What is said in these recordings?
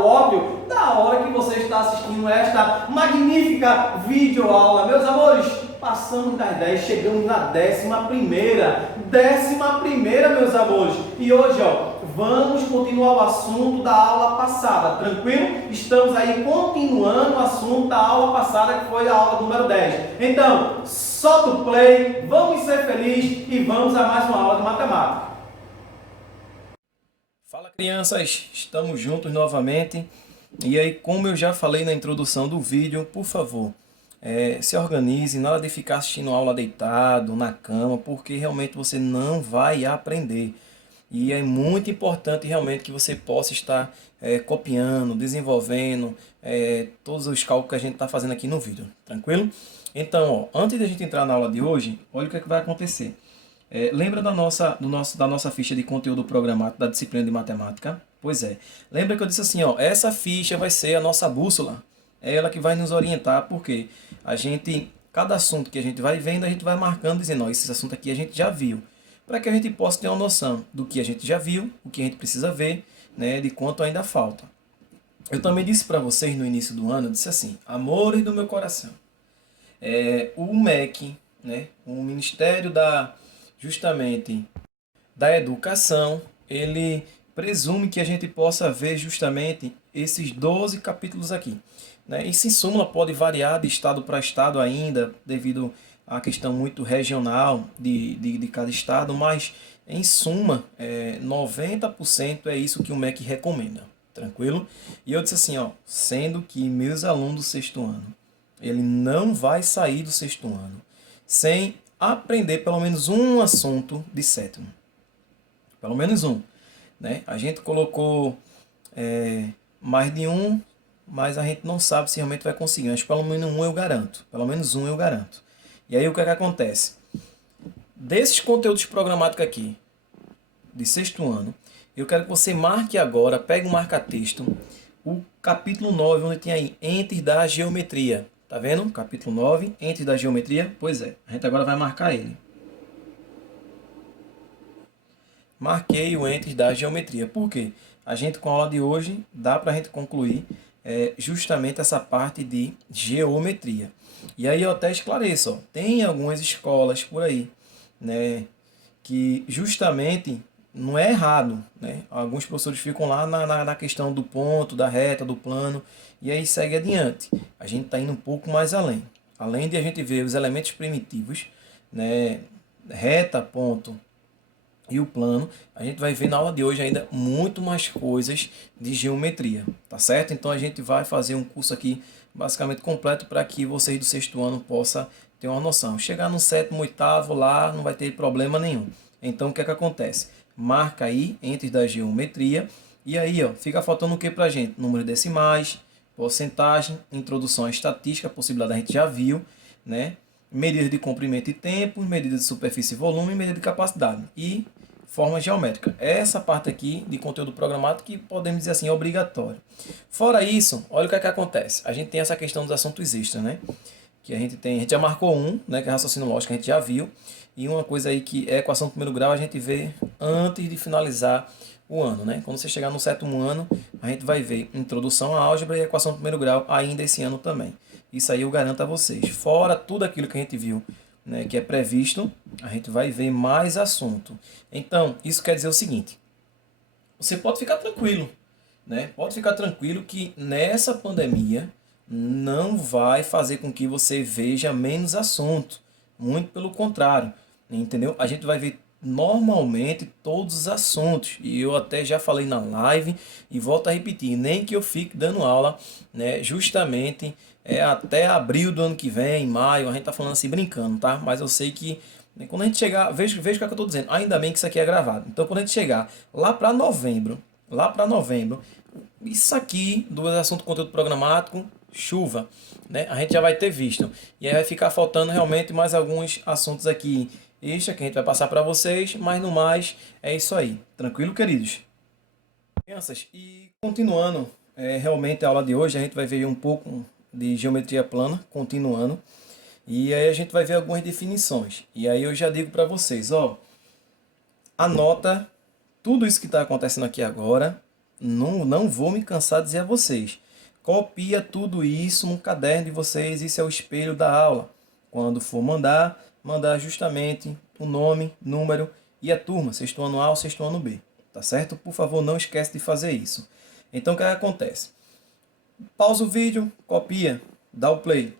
o óbvio da hora que você está assistindo esta magnífica videoaula. Meus amores, passamos das 10, chegamos na 11ª. 11ª, meus amores. E hoje, vamos continuar o assunto da aula passada, tranquilo? Estamos aí continuando o assunto da aula passada, que foi a aula número 10. Então, solta o play, vamos ser felizes e vamos a mais uma aula de matemática. Fala, crianças, estamos juntos novamente. E aí, como eu já falei na introdução do vídeo, por favor, se organize, nada de ficar assistindo aula deitado, na cama, porque realmente você não vai aprender. E é muito importante realmente que você possa estar copiando, desenvolvendo todos os cálculos que a gente está fazendo aqui no vídeo, tranquilo? Então, antes de a gente entrar na aula de hoje, olha o que vai acontecer. Lembra da nossa ficha de conteúdo programático da disciplina de matemática? Pois é. Lembra que eu disse assim, essa ficha vai ser a nossa bússola. É ela que vai nos orientar, porque cada assunto que a gente vai vendo, a gente vai marcando, dizendo, esse assunto aqui a gente já viu. Para que a gente possa ter uma noção do que a gente já viu, o que a gente precisa ver, né, de quanto ainda falta. Eu também disse para vocês no início do ano, eu disse assim, amores do meu coração, o MEC, né, o Ministério justamente da Educação, ele presume que a gente possa ver justamente esses 12 capítulos aqui, né? Isso em súmula pode variar de estado para estado ainda, devido a questão muito regional de cada estado, mas em suma, 90% é isso que o MEC recomenda, tranquilo? E eu disse assim, sendo que meus alunos do sexto ano, ele não vai sair do sexto ano sem aprender pelo menos um assunto de sétimo. Pelo menos um, né? A gente colocou mais de um, mas a gente não sabe se realmente vai conseguir, mas pelo menos um eu garanto. Pelo menos um eu garanto. E aí o que é que acontece? Desses conteúdos programáticos aqui, de sexto ano, eu quero que você marque agora, pegue um marca-texto, o capítulo 9, onde tem aí entes da geometria. Tá vendo? Capítulo 9, entes da geometria. Pois é, a gente agora vai marcar ele. Marquei o entes da geometria. Por quê? A gente, com a aula de hoje, dá para a gente concluir justamente essa parte de geometria. E aí eu até esclareço, tem algumas escolas por aí, né, que justamente não é errado, né? Alguns professores ficam lá na questão do ponto, da reta, do plano, e aí segue adiante. A gente está indo um pouco mais além. Além de a gente ver os elementos primitivos, né, reta, ponto e o plano, a gente vai ver na aula de hoje ainda muito mais coisas de geometria, tá certo? Então a gente vai fazer um curso aqui basicamente completo para que vocês do sexto ano possam ter uma noção. Chegar no sétimo, oitavo lá não vai ter problema nenhum. Então o que é que acontece? Marca aí entes da geometria e aí fica faltando o que para a gente? Número de decimais, porcentagem, introdução à estatística, possibilidade a gente já viu, né? Medidas de comprimento e tempo, medidas de superfície e volume, medida de capacidade e forma geométrica. Essa parte aqui de conteúdo programático que podemos dizer assim é obrigatório. Fora isso, olha o que é que acontece. A gente tem essa questão dos assuntos extras, né? Que a gente já marcou um, né, que é raciocínio lógico, a gente já viu. E uma coisa aí que é equação do primeiro grau, a gente vê antes de finalizar o ano, né? Quando você chegar no sétimo ano, a gente vai ver introdução à álgebra e equação do primeiro grau ainda esse ano também. Isso aí eu garanto a vocês. Fora tudo aquilo que a gente viu, né, que é previsto, a gente vai ver mais assunto. Então, isso quer dizer o seguinte, você pode ficar tranquilo, né? Pode ficar tranquilo que nessa pandemia não vai fazer com que você veja menos assunto. Muito pelo contrário, entendeu? A gente vai ver normalmente todos os assuntos. E eu até já falei na live e volto a repetir, nem que eu fique dando aula, né, justamente até abril do ano que vem, maio, a gente tá falando assim brincando, tá? Mas eu sei que quando a gente chegar, veja o que eu tô dizendo, ainda bem que isso aqui é gravado. Então quando a gente chegar lá para novembro, isso aqui do assunto conteúdo programático, chuva, né? A gente já vai ter visto. E aí vai ficar faltando realmente mais alguns assuntos aqui extra que a gente vai passar para vocês, mas no mais é isso aí. Tranquilo, queridos? Crianças, e continuando realmente a aula de hoje, a gente vai ver um pouco de geometria plana, continuando. E aí a gente vai ver algumas definições. E aí eu já digo para vocês, anota tudo isso que está acontecendo aqui agora Não vou me cansar de dizer a vocês. Copia tudo isso no caderno de vocês, isso é o espelho da aula. Quando for mandar justamente o nome, número e a turma, sexto ano A ou sexto ano B. Tá certo? Por favor, não esquece de fazer isso. Então, o que acontece? Pausa o vídeo, copia, dá o play.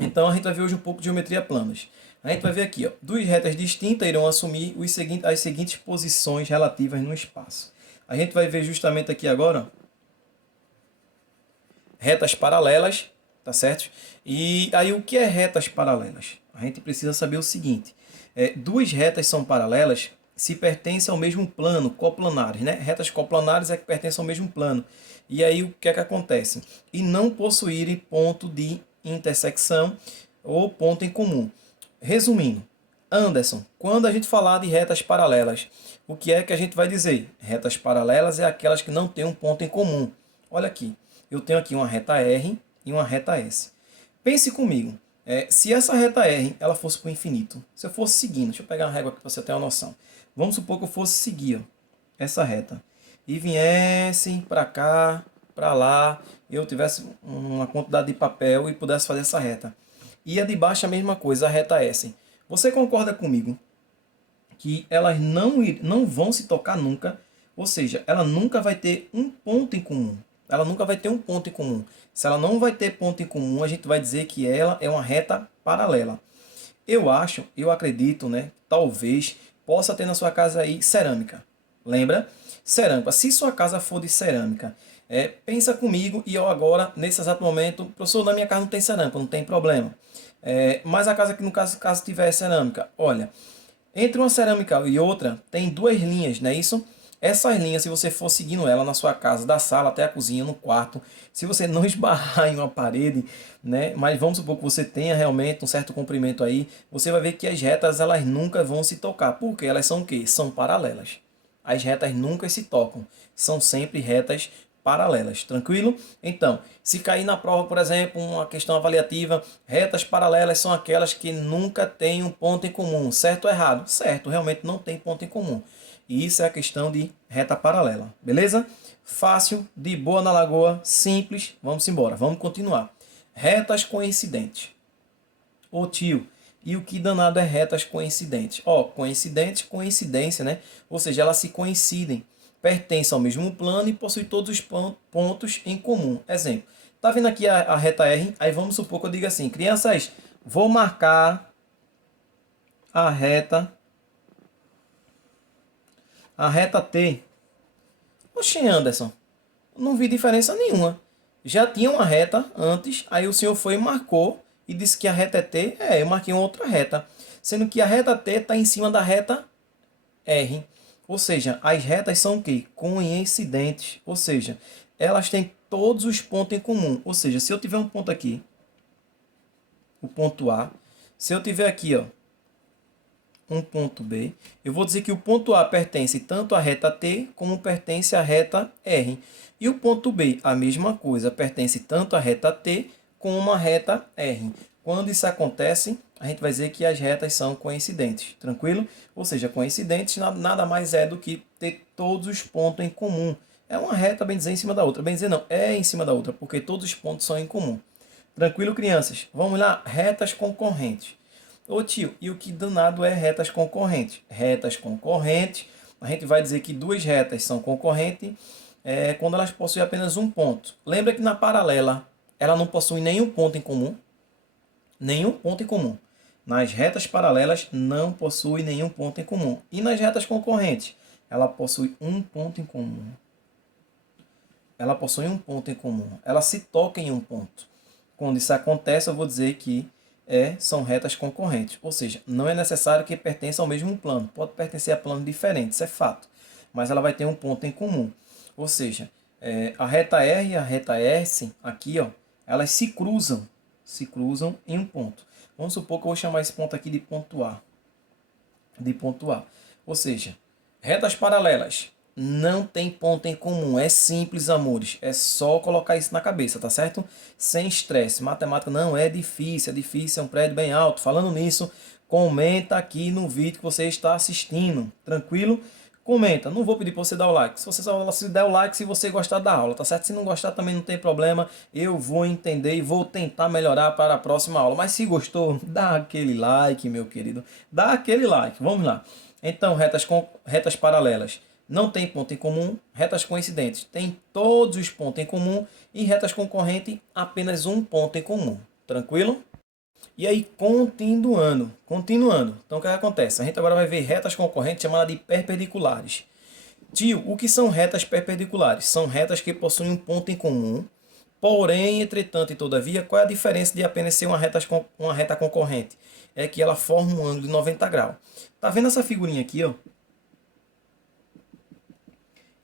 Então, a gente vai ver hoje um pouco de geometria planas. A gente vai ver aqui, ó, duas retas distintas irão assumir as seguintes posições relativas no espaço. A gente vai ver justamente aqui agora, ó, retas paralelas, tá certo? E aí o que é retas paralelas? A gente precisa saber o seguinte, duas retas são paralelas se pertencem ao mesmo plano, coplanares, né? Retas coplanares é que pertencem ao mesmo plano. E aí o que é que acontece? E não possuírem ponto de intersecção ou ponto em comum. Resumindo, Anderson, quando a gente falar de retas paralelas, o que é que a gente vai dizer? Retas paralelas é aquelas que não têm um ponto em comum. Olha aqui, eu tenho aqui uma reta R e uma reta S. Pense comigo, se essa reta R ela fosse para o infinito, se eu fosse seguindo, deixa eu pegar uma régua aqui para você ter uma noção. Vamos supor que eu fosse seguir, ó, essa reta e viesse para cá, para lá, eu tivesse uma quantidade de papel e pudesse fazer essa reta. E a de baixo a mesma coisa, a reta S. Você concorda comigo que elas não vão se tocar nunca, ou seja, ela nunca vai ter um ponto em comum. Ela nunca vai ter um ponto em comum. Se ela não vai ter ponto em comum, a gente vai dizer que ela é uma reta paralela. Eu acredito, né? Talvez possa ter na sua casa aí cerâmica. Lembra? Cerâmica. Se sua casa for de cerâmica, pensa comigo e eu agora, nesse exato momento, professor, na minha casa não tem cerâmica, não tem problema. Mas a casa que no caso tiver cerâmica, olha, entre uma cerâmica e outra tem duas linhas, não é isso? Essas linhas, se você for seguindo ela na sua casa, da sala até a cozinha, no quarto, se você não esbarrar em uma parede, né, mas vamos supor que você tenha realmente um certo comprimento aí, você vai ver que as retas elas nunca vão se tocar. Por quê? Elas são o quê? São paralelas. As retas nunca se tocam, são sempre retas paralelas, tranquilo? Então, se cair na prova, por exemplo, uma questão avaliativa, retas paralelas são aquelas que nunca têm um ponto em comum, certo ou errado? Certo, realmente não tem ponto em comum. E isso é a questão de reta paralela, beleza? Fácil, de boa na lagoa, simples, vamos embora, vamos continuar. Retas coincidentes. Ô tio, e o que danado é retas coincidentes? Ó, coincidentes, coincidência, né? Ou seja, elas se coincidem, pertencem ao mesmo plano e possuem todos os pontos em comum. Exemplo, tá vendo aqui a reta R? Aí vamos supor que eu diga assim, crianças, vou marcar a reta T. Oxe, Anderson, não vi diferença nenhuma. Já tinha uma reta antes, aí o senhor foi e marcou e disse que a reta é T. Eu marquei uma outra reta. Sendo que a reta T está em cima da reta R. Ou seja, as retas são o quê? Coincidentes. Ou seja, elas têm todos os pontos em comum. Ou seja, se eu tiver um ponto aqui, o ponto A, se eu tiver aqui, ó, um ponto B, eu vou dizer que o ponto A pertence tanto à reta T como pertence à reta R. E o ponto B, a mesma coisa, pertence tanto à reta T como à reta R. Quando isso acontece, a gente vai dizer que as retas são coincidentes, tranquilo? Ou seja, coincidentes nada mais é do que ter todos os pontos em comum. É uma reta, bem dizer, em cima da outra. Bem dizer, não, é em cima da outra, porque todos os pontos são em comum. Tranquilo, crianças? Vamos lá, retas concorrentes. Ô tio, e o que danado é retas concorrentes? Retas concorrentes, a gente vai dizer que duas retas são concorrentes quando elas possuem apenas um ponto. Lembra que na paralela ela não possui nenhum ponto em comum? Nenhum ponto em comum. Nas retas paralelas não possui nenhum ponto em comum. E nas retas concorrentes, ela possui um ponto em comum. Ela possui um ponto em comum. Ela se toca em um ponto. Quando isso acontece, eu vou dizer que são retas concorrentes. Ou seja, não é necessário que pertença ao mesmo plano. Pode pertencer a planos diferentes, isso é fato. Mas ela vai ter um ponto em comum. Ou seja, a reta R e a reta S, aqui, ó, elas se cruzam em um ponto. Vamos supor que eu vou chamar esse ponto aqui de ponto A. De ponto A. Ou seja, retas paralelas não tem ponto em comum. É simples, amores. É só colocar isso na cabeça, tá certo? Sem estresse. Matemática não é difícil. É difícil, é um prédio bem alto. Falando nisso, comenta aqui no vídeo que você está assistindo. Tranquilo? Comenta, não vou pedir para você dar o like. Se você só se der o like se você gostar da aula, tá certo? Se não gostar também não tem problema, eu vou entender e vou tentar melhorar para a próxima aula. Mas se gostou, dá aquele like, meu querido. Dá aquele like, vamos lá. Então, retas paralelas não tem ponto em comum, retas coincidentes tem todos os pontos em comum e retas concorrentes apenas um ponto em comum. Tranquilo? E aí, continuando. Então, o que acontece? A gente agora vai ver retas concorrentes chamadas de perpendiculares. Tio, o que são retas perpendiculares? São retas que possuem um ponto em comum, porém, entretanto e todavia, qual é a diferença de apenas ser uma reta concorrente? É que ela forma um ângulo de 90 graus. Tá vendo essa figurinha aqui, ó?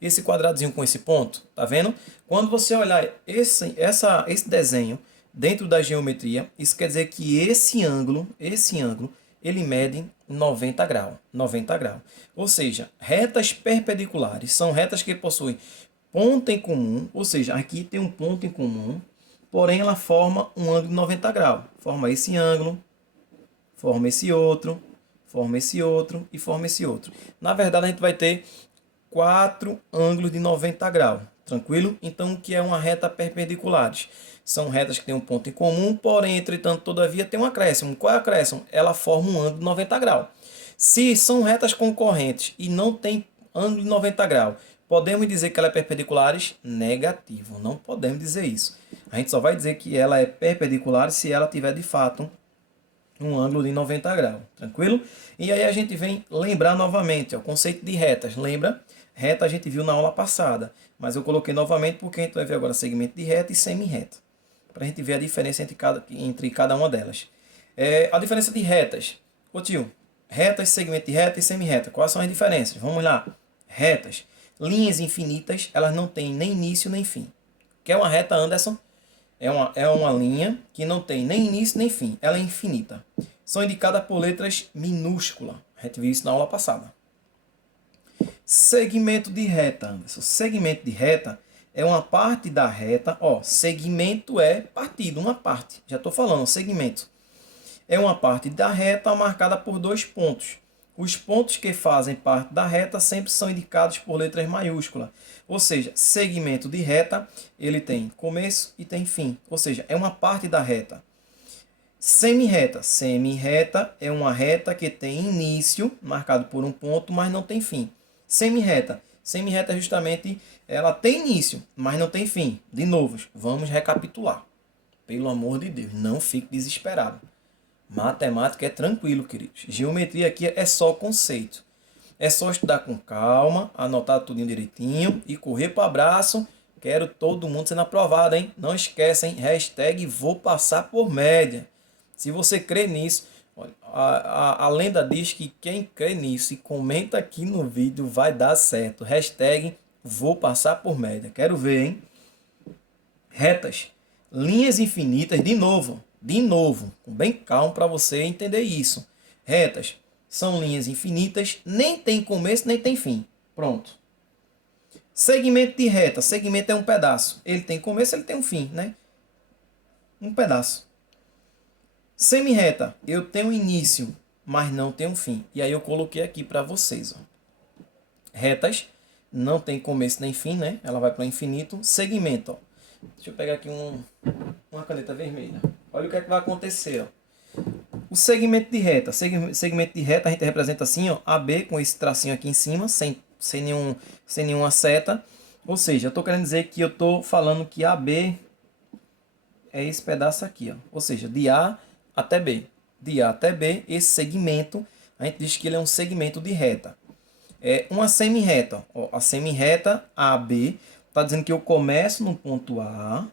Esse quadradinho com esse ponto, tá vendo? Quando você olhar esse desenho dentro da geometria, isso quer dizer que esse ângulo, ele mede 90 graus. 90 graus. Ou seja, retas perpendiculares são retas que possuem ponto em comum, ou seja, aqui tem um ponto em comum, porém ela forma um ângulo de 90 graus. Forma esse ângulo, forma esse outro, forma esse outro e forma esse outro. Na verdade, a gente vai ter 4 ângulos de 90 graus. Tranquilo? Então, o que é uma reta perpendiculares? São retas que têm um ponto em comum, porém, entretanto, todavia, tem um acréscimo. Qual é o acréscimo? Ela forma um ângulo de 90 graus. Se são retas concorrentes e não tem ângulo de 90 graus, podemos dizer que ela é perpendiculares? Negativo. Não podemos dizer isso. A gente só vai dizer que ela é perpendicular se ela tiver, de fato, um ângulo de 90 graus. Tranquilo? E aí a gente vem lembrar novamente o conceito de retas. Lembra? Reta a gente viu na aula passada, mas eu coloquei novamente porque a gente vai ver agora segmento de reta e semi-reta, para a gente ver a diferença entre cada uma delas. A diferença de retas. Ô tio, retas, segmento de reta e semi-reta. Quais são as diferenças? Vamos lá. Retas. Linhas infinitas, elas não têm nem início nem fim. O que é uma reta, Anderson? É uma linha que não tem nem início nem fim. Ela é infinita. São indicadas por letras minúsculas. A gente viu isso na aula passada. Segmento de reta, Anderson. Segmento de reta é uma parte da reta. Ó, segmento é partido, uma parte. Já estou falando, segmento. É uma parte da reta marcada por 2 pontos. Os pontos que fazem parte da reta sempre são indicados por letras maiúsculas. Ou seja, segmento de reta, ele tem começo e tem fim. Ou seja, é uma parte da reta. Semi-reta. Semi-reta é uma reta que tem início, marcado por um ponto, mas não tem fim. Semi-reta. Semi-reta justamente, ela tem início, mas não tem fim. De novo, vamos recapitular. Pelo amor de Deus, não fique desesperado. Matemática é tranquilo, queridos. Geometria aqui é só conceito. É só estudar com calma, anotar tudo direitinho e correr para o abraço. Quero todo mundo sendo aprovado, hein? Não esquece, hein? Hashtag vou passar por média. Se você crê nisso, olha, a lenda diz que quem crê nisso e comenta aqui no vídeo vai dar certo. Hashtag vou passar por média. Quero ver, hein? Retas. Linhas infinitas, de novo, com bem calmo para você entender isso. Retas são linhas infinitas, nem tem começo, nem tem fim. Pronto. Segmento de reta. Segmento é um pedaço. Ele tem começo, ele tem um fim, né? Um pedaço. Semi-reta. Eu tenho início, mas não tenho fim. E aí eu coloquei aqui para vocês. Ó. Retas não tem começo nem fim, né? Ela vai para o infinito. Segmento, ó. Deixa eu pegar aqui uma caneta vermelha. Olha o que é que vai acontecer, ó. O segmento de reta. Segmento de reta a gente representa assim, ó, AB com esse tracinho aqui em cima, sem nenhuma seta. Ou seja, eu estou querendo dizer que eu estou falando que AB é esse pedaço aqui, ó. Ou seja, de A até B. De A até B, esse segmento, a gente diz que ele é um segmento de reta. É uma semi-reta. Ó, a semi-reta AB está dizendo que eu começo no ponto A,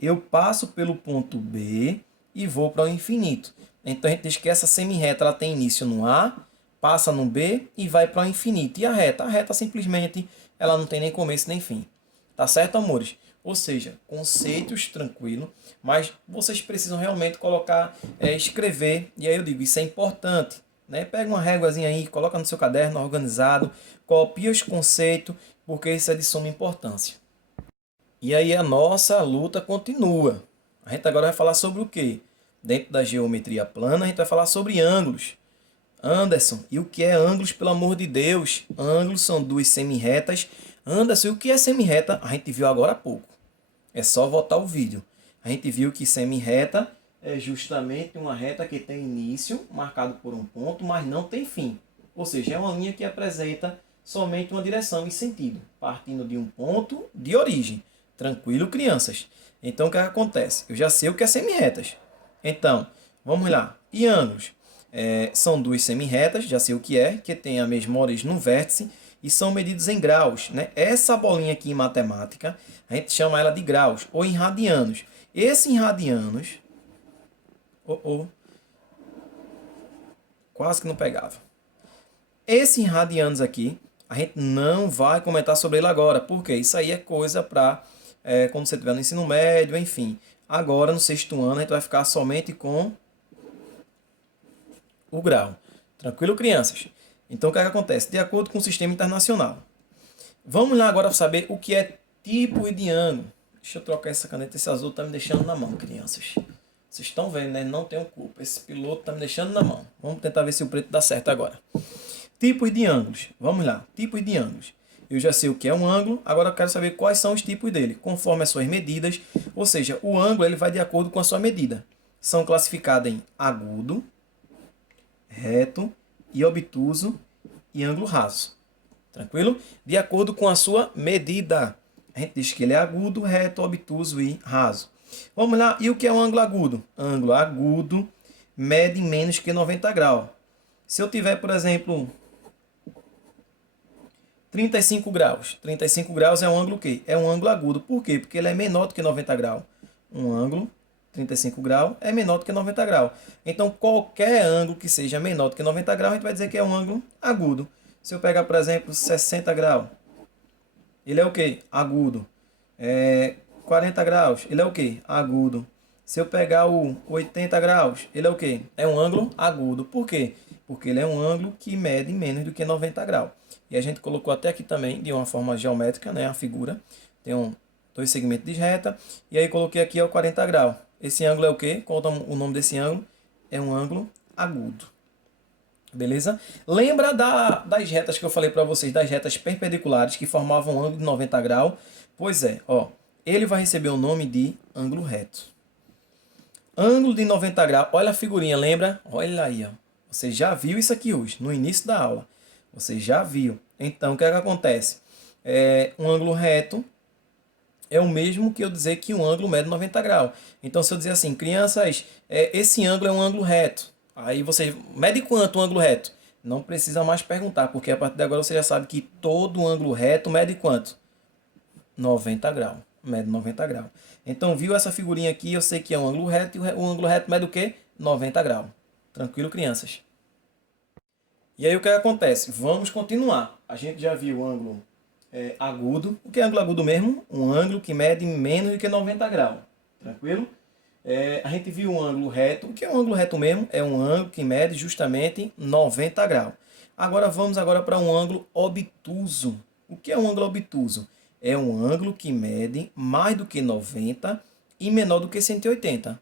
eu passo pelo ponto B e vou para o infinito. Então, a gente diz que essa semi-reta ela tem início no A, passa no B e vai para o infinito. E a reta? A reta simplesmente ela não tem nem começo nem fim. Tá certo, amores? Ou seja, conceitos tranquilo, mas vocês precisam realmente colocar, escrever. E aí eu digo, isso é importante. Né? Pega uma réguazinha aí, coloca no seu caderno organizado, copia os conceitos, porque isso é de suma importância. E aí a nossa luta continua. A gente agora vai falar sobre o quê? Dentro da geometria plana, a gente vai falar sobre ângulos. Anderson, e o que é ângulos, pelo amor de Deus? Ângulos são duas semirretas. Anderson, e o que é semirreta? A gente viu agora há pouco. É só voltar o vídeo. A gente viu que semirreta é justamente uma reta que tem início, marcado por um ponto, mas não tem fim. Ou seja, é uma linha que apresenta somente uma direção e sentido, partindo de um ponto de origem. Tranquilo, crianças? Então, o que acontece? Eu já sei o que é semirretas. Então, vamos lá. E ângulos? São duas semirretas, já sei o que tem a mesma origem no vértice, e são medidos em graus, né? Essa bolinha aqui em matemática, a gente chama ela de graus, ou em radianos. Esse em radianos... quase que não pegava. Esse em radianos aqui, a gente não vai comentar sobre ele agora, porque isso aí é coisa para quando você estiver no ensino médio, enfim. Agora, no sexto ano, a gente vai ficar somente com o grau. Tranquilo, crianças? Então, o que acontece? De acordo com o sistema internacional. Vamos lá agora saber o que é tipo de ângulo. Deixa eu trocar essa caneta, esse azul está me deixando na mão, crianças. Vocês estão vendo, né? Não tenho culpa. Esse piloto está me deixando na mão. Vamos tentar ver se o preto dá certo agora. Tipos de ângulos. Vamos lá. Tipos de ângulos. Eu já sei o que é um ângulo, agora eu quero saber quais são os tipos dele, conforme as suas medidas. Ou seja, o ângulo ele vai de acordo com a sua medida. São classificados em agudo, reto e obtuso e ângulo raso. Tranquilo? De acordo com a sua medida. A gente diz que ele é agudo, reto, obtuso e raso. Vamos lá. E o que é um ângulo agudo? Ângulo agudo mede menos que 90 graus. Se eu tiver, por exemplo, 35 graus. 35 graus é um ângulo o quê? É um ângulo agudo. Por quê? Porque ele é menor do que 90 graus. Um ângulo 35 graus é menor do que 90 graus. Então, qualquer ângulo que seja menor do que 90 graus, a gente vai dizer que é um ângulo agudo. Se eu pegar, por exemplo, 60 graus, ele é o quê? Agudo. 40 graus, ele é o quê? Agudo. Se eu pegar o 80 graus, ele é o quê? É um ângulo agudo. Por quê? Porque ele é um ângulo que mede menos do que 90 graus. E a gente colocou até aqui também, de uma forma geométrica, né, a figura. Tem dois segmentos de reta. E aí coloquei aqui o 40 graus. Esse ângulo é o quê? Qual o nome desse ângulo? É um ângulo agudo. Beleza? Lembra das retas que eu falei para vocês, das retas perpendiculares que formavam um ângulo de 90 graus? Pois é, ó, ele vai receber o nome de ângulo reto. Ângulo de 90 graus, olha a figurinha, lembra? Olha aí, ó. Você já viu isso aqui hoje, no início da aula. Você já viu. Então, o que é que acontece? Um ângulo reto é o mesmo que eu dizer que um ângulo mede 90 graus. Então, se eu dizer assim, crianças, esse ângulo é um ângulo reto. Aí você mede quanto um ângulo reto? Não precisa mais perguntar, porque a partir de agora você já sabe que todo ângulo reto mede quanto? 90 graus. Mede 90 graus. Então, viu essa figurinha aqui? Eu sei que é um ângulo reto, e o ângulo reto mede o quê? 90 graus. Tranquilo, crianças? E aí o que acontece? Vamos continuar. A gente já viu o ângulo agudo. O que é ângulo agudo mesmo? Um ângulo que mede menos do que 90 graus. Tranquilo? A gente viu um ângulo reto. O que é um ângulo reto mesmo? É um ângulo que mede justamente 90 graus. Agora vamos para um ângulo obtuso. O que é um ângulo obtuso? É um ângulo que mede mais do que 90 e menor do que 180.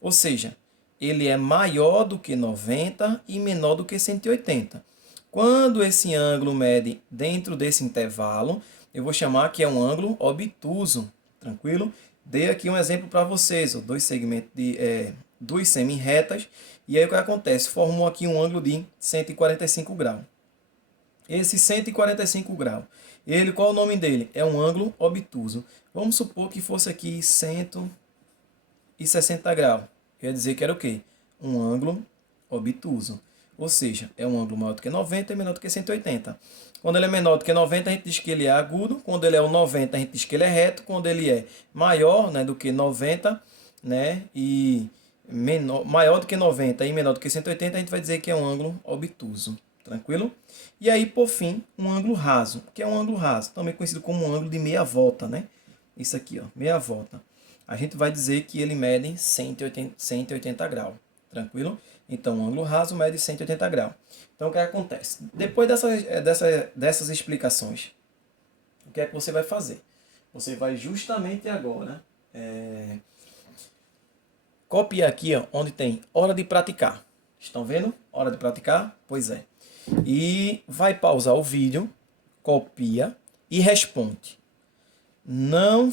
Ou seja, ele é maior do que 90 e menor do que 180. Quando esse ângulo mede dentro desse intervalo, eu vou chamar que é um ângulo obtuso. Tranquilo? Dei aqui um exemplo para vocês, dois segmentos de duas semirretas, e aí o que acontece? Formou aqui um ângulo de 145 graus. Esse 145 graus, qual é o nome dele? É um ângulo obtuso. Vamos supor que fosse aqui 160 graus. Quer dizer que era o quê? Um ângulo obtuso. Ou seja, é um ângulo maior do que 90 e menor do que 180. Quando ele é menor do que 90, a gente diz que ele é agudo. Quando ele é o 90, a gente diz que ele é reto. Quando ele é maior, né, do que 90, né, e maior do que 90 e menor do que 180, a gente vai dizer que é um ângulo obtuso. Tranquilo? E aí, por fim, um ângulo raso. O que é um ângulo raso? Também conhecido como um ângulo de meia volta, né? Isso aqui, ó, meia volta. A gente vai dizer que ele mede 180 graus. Tranquilo? Então, o ângulo raso mede 180 graus. Então, o que acontece? Depois dessas explicações, o que é que você vai fazer? Você vai justamente agora copiar aqui, ó, onde tem hora de praticar. Estão vendo? Hora de praticar? Pois é. E vai pausar o vídeo, copia e responde. Não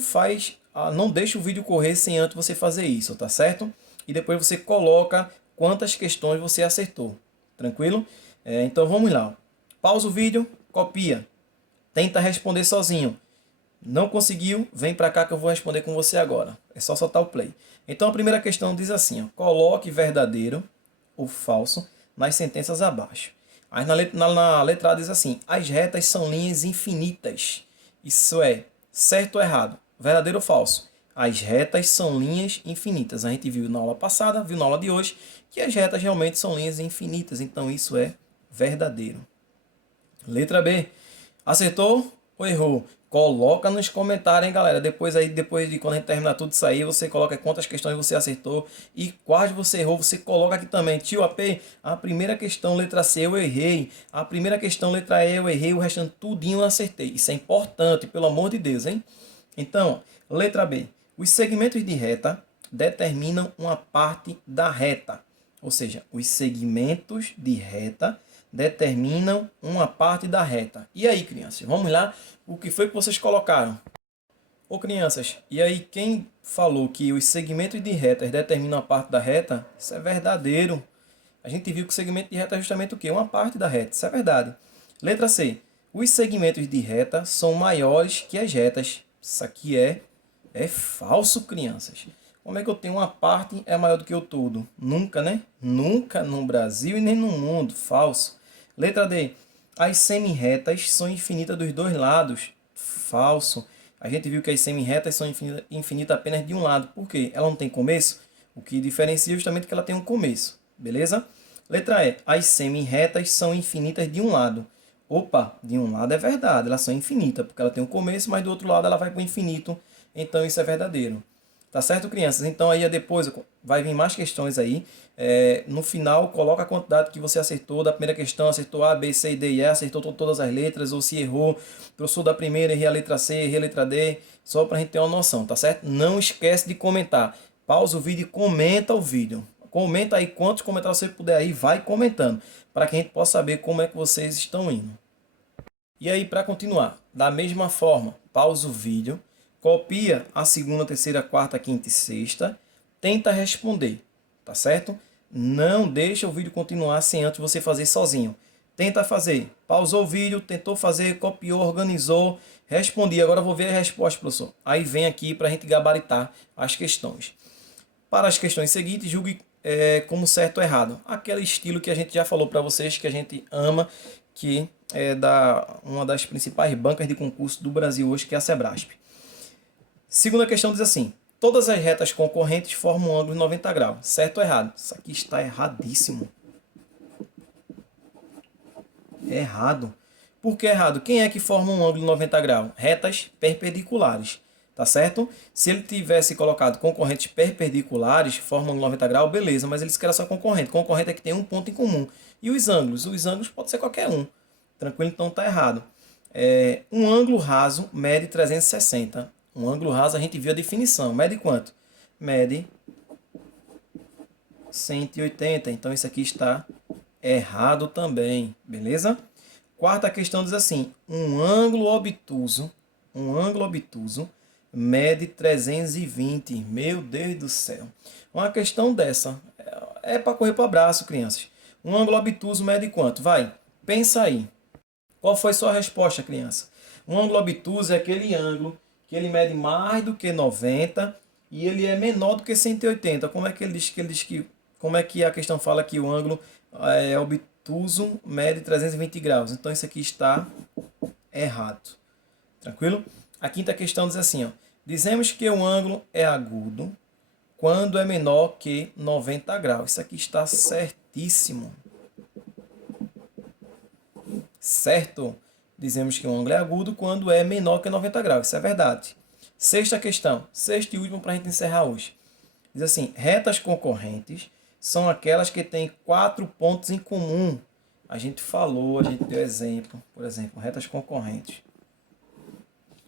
deixa o vídeo correr sem antes você fazer isso, tá certo? E depois você coloca quantas questões você acertou. Tranquilo? Então vamos lá. Pausa o vídeo, copia. Tenta responder sozinho. Não conseguiu? Vem para cá que eu vou responder com você agora. É só soltar o play. Então a primeira questão diz assim, ó, coloque verdadeiro ou falso nas sentenças abaixo. Aí na letra A diz assim, as retas são linhas infinitas. Isso é certo ou errado? Verdadeiro ou falso? As retas são linhas infinitas. A gente viu na aula passada, viu na aula de hoje, que as retas realmente são linhas infinitas. Então isso é verdadeiro. Letra B. Acertou ou errou? Coloca nos comentários, hein, galera. Depois de quando a gente terminar tudo isso aí, você coloca quantas questões você acertou e quais você errou. Você coloca aqui também. Tio AP, a primeira questão, letra C, eu errei. A primeira questão, letra E, eu errei. O restante tudinho eu acertei. Isso é importante, pelo amor de Deus, hein? Então, letra B. Os segmentos de reta determinam uma parte da reta. Ou seja, os segmentos de reta determinam uma parte da reta. E aí, crianças, vamos lá? O que foi que vocês colocaram? Ô, crianças, e aí quem falou que os segmentos de retas determinam a parte da reta? Isso é verdadeiro. A gente viu que o segmento de reta é justamente o quê? Uma parte da reta. Isso é verdade. Letra C. Os segmentos de reta são maiores que as retas. Isso aqui é falso, crianças. Como é que eu tenho uma parte é maior do que o todo? Nunca, né? Nunca no Brasil e nem no mundo. Falso. Letra D. As semirretas são infinitas dos dois lados. Falso. A gente viu que as semirretas são infinitas apenas de um lado. Por quê? Ela não tem começo? O que diferencia é justamente que ela tem um começo. Beleza? Letra E. As semirretas são infinitas de um lado. Opa, de um lado é verdade, elas são infinitas, porque ela tem um começo, mas do outro lado ela vai para o infinito. Então isso é verdadeiro. Tá certo, crianças? Então aí depois vai vir mais questões aí. No final, coloca a quantidade que você acertou da primeira questão. Acertou A, B, C, D e E, acertou todas as letras, ou se errou. Professor da primeira, errei a letra C, errei a letra D. Só para a gente ter uma noção, tá certo? Não esquece de comentar. Pausa o vídeo e comenta o vídeo. Comenta aí quantos comentários você puder aí, vai comentando, para que a gente possa saber como é que vocês estão indo. E aí, para continuar, da mesma forma, pausa o vídeo, copia a segunda, terceira, quarta, quinta e sexta, tenta responder, tá certo? Não deixa o vídeo continuar sem antes você fazer sozinho. Tenta fazer. Pausou o vídeo, tentou fazer, copiou, organizou, respondi. Agora eu vou ver a resposta, professor. Aí vem aqui para a gente gabaritar as questões. Para as questões seguintes, julgue como certo ou errado. Aquele estilo que a gente já falou para vocês, que a gente ama, que é uma das principais bancas de concurso do Brasil hoje, que é a Sebrasp. Segunda questão diz assim, todas as retas concorrentes formam um ângulo de 90 graus. Certo ou errado? Isso aqui está erradíssimo. Errado. Por que errado? Quem é que forma um ângulo de 90 graus? Retas perpendiculares. Tá certo? Se ele tivesse colocado concorrentes perpendiculares, formam 90 graus, beleza, mas eles querem só concorrente. Concorrente é que tem um ponto em comum. E os ângulos? Os ângulos pode ser qualquer um. Tranquilo? Então tá errado. Um ângulo raso mede 360. Um ângulo raso a gente viu a definição. Mede quanto? Mede 180. Então isso aqui está errado também. Beleza? Quarta questão diz assim, um ângulo obtuso mede 320. Meu Deus do céu. Uma questão dessa é para correr para o abraço, crianças. Um ângulo obtuso mede quanto? Vai, pensa aí. Qual foi sua resposta, criança? Um ângulo obtuso é aquele ângulo que ele mede mais do que 90 e ele é menor do que 180. Como é que ele diz como é que a questão fala que o ângulo obtuso mede 320 graus? Então isso aqui está errado. Tranquilo? A quinta questão diz assim, ó, dizemos que o ângulo é agudo quando é menor que 90 graus. Isso aqui está certíssimo. Certo? Dizemos que o ângulo é agudo quando é menor que 90 graus. Isso é verdade. Sexta questão. Sexta e última para a gente encerrar hoje. Diz assim, retas concorrentes são aquelas que têm 4 pontos em comum. A gente deu exemplo. Por exemplo, retas concorrentes.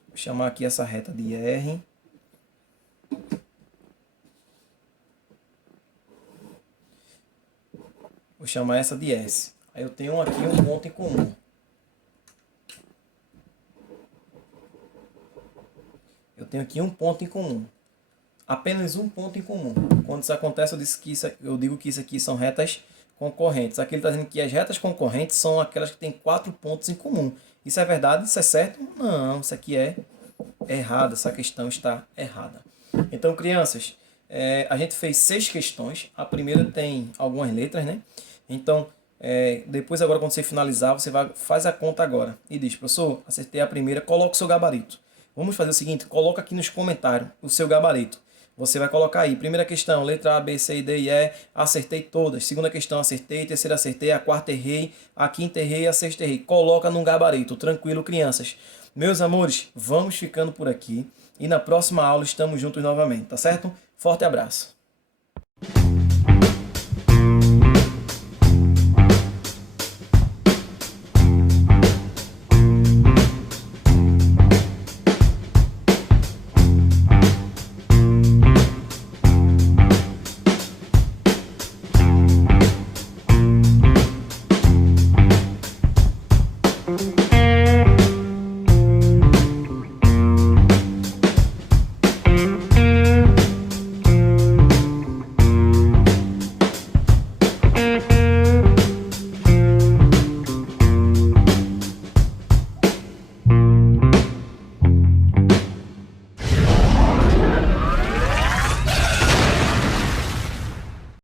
Vou chamar aqui essa reta de R. chamar essa de S. Aí eu tenho aqui um ponto em comum. Eu tenho aqui um ponto em comum. Apenas um ponto em comum. Quando isso acontece, eu digo que isso aqui são retas concorrentes. Aqui ele está dizendo que as retas concorrentes são aquelas que têm 4 pontos em comum. Isso é verdade? Isso é certo? Não, isso aqui é errado. Essa questão está errada. Então, crianças, a gente fez 6 questões. A primeira tem algumas letras, né? Então, depois agora quando você finalizar, você faz a conta agora. E diz, professor, acertei a primeira, coloca o seu gabarito. Vamos fazer o seguinte, coloca aqui nos comentários o seu gabarito. Você vai colocar aí, primeira questão, letra A, B, C, D e E, acertei todas. Segunda questão, acertei. Terceira, acertei. A quarta, errei. A quinta, errei. A sexta, errei. Coloca num gabarito, tranquilo, crianças. Meus amores, vamos ficando por aqui. E na próxima aula estamos juntos novamente, tá certo? Forte abraço.